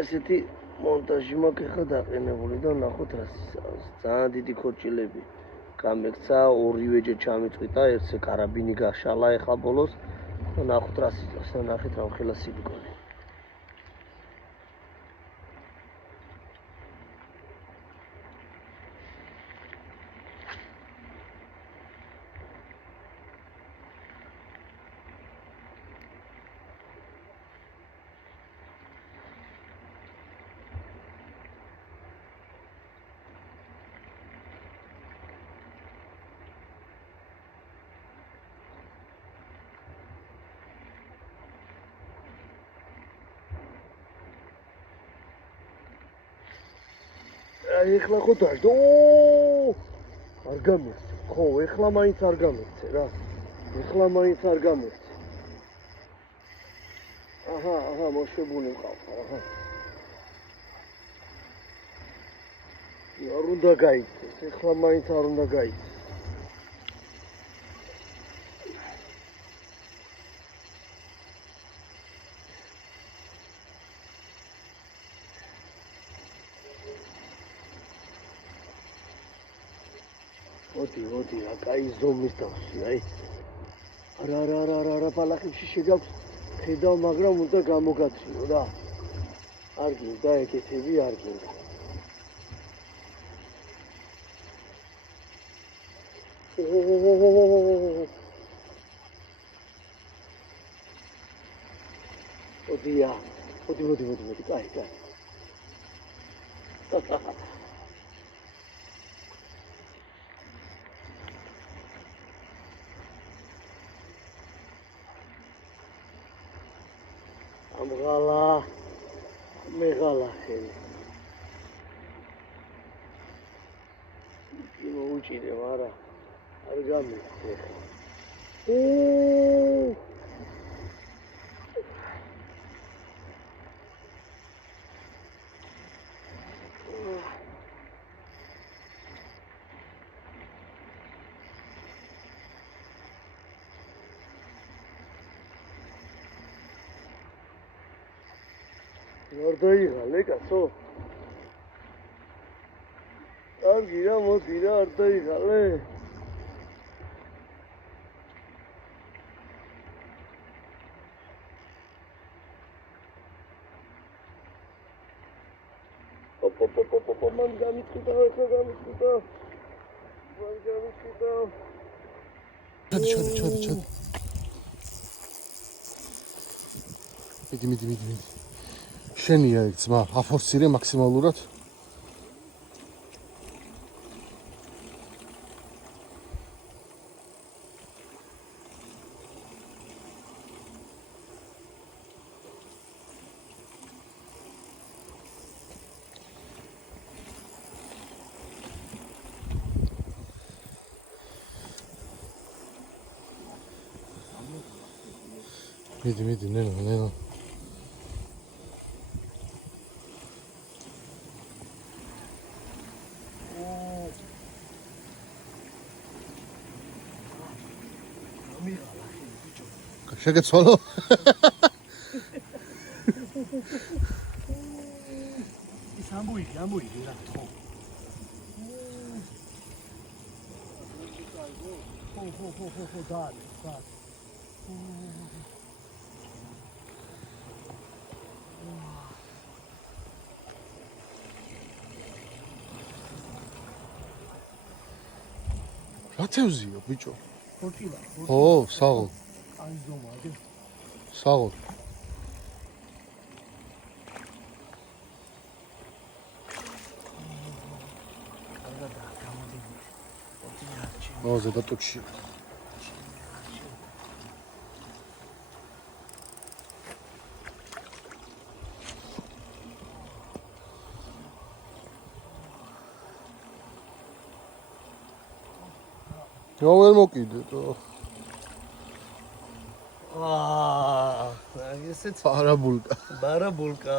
ესეთი მონტაჟი მაქვს ხა დაყენებული და ნახოთ რა ისავს. ძალიან დიდი ქორჭილები გამექცა, ორივეჯერ ჩამიწვიტა, ერთზე კარაბინი გაშალა ეხლა ბოლოს. და ნახოთ რა ისავს, ნახეთ რა ხელა სილიკონი. ეხლა ხო დაждო. არ გამოსცე. ხო, ეხლა მაინც არ გამოსცე რა. ეხლა მაინც არ გამოსცე. აჰა, მოშვებული მყავს, აჰა. არ უნდა გაიქცეს, ეხლა მაინც არ უნდა გაიქცეს. მოდი, რა კაი ზომის დავსვი, აი. არა, ბალახებში შეგაქვს ხედავ, მაგრამ უნდა გამოგაცრიო რა. არ გინდა ეგეთები, არ გინდა. მოდი, კაი. მეღალა ხელი. მოუჭირე, მაგრამ არ გამიქცე ხა. არ დაიღალე კაცო. კარგი რა, მოდი რა, არ დაიღალე. მან გამიწვიტა. ჩოდი. მიდი. შენია ეგ ძმა, აფორსირე მაქსიმალურად. მიდი, ნენა. შეგეცვალო. ის ამოიდი რა თქო. ხო, დაალე. რა თევზიო ბიჭო? ხორჭილა. ხო, საღო. აი ზომა, აგე. საღო. მოზე დატუქში. Não mokide to. Esse Barabulka. Barabulka.